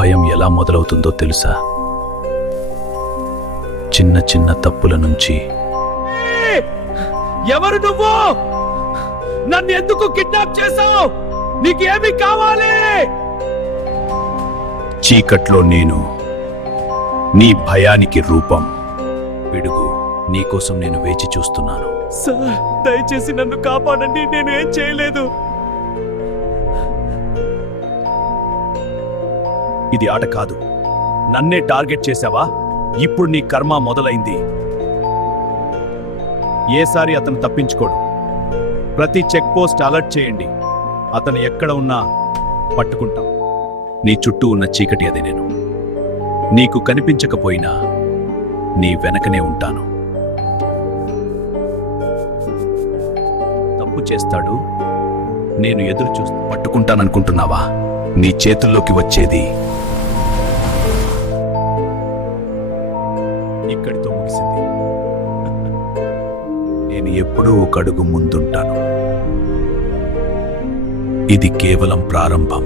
భయం ఎలా మొదలవుతుందో తెలుసా? చిన్న చిన్న తప్పుల నుంచి. ఎవరు నువ్వు? నన్ను ఎందుకు కిడ్నాప్ చేశావు? నీకేమి కావాలి? చీకట్లో నేను నీ భయానికి రూపం. పిడుగు, నీకోసం నేను వేచి చూస్తున్నాను. సార్, దయచేసి నన్ను కాపాడండి. నేను ఏం చేయలేదు. ఇది ఆట కాదు. నన్నే టార్గెట్ చేశావా? ఇప్పుడు నీ కర్మ మొదలైంది. ఏసారి అతను తప్పించుకోడు. ప్రతి చెక్ పోస్ట్ అలర్ట్ చేయండి. అతను ఎక్కడ ఉన్నా పట్టుకుంటాం. నీ చుట్టూ ఉన్న చీకటి అది నేను. నీకు కనిపించకపోయినా నీ వెనకనే ఉంటాను. తప్పు చేస్తాడు, నేను ఎదురు చూస్తూ పట్టుకుంటాననుకుంటున్నావా? నీ చేతుల్లోకి వచ్చేది ఇక్కడితో ముగిసింది. నేను ఎప్పుడూ ఒక అడుగు ముందుంటాను. ఇది కేవలం ప్రారంభం.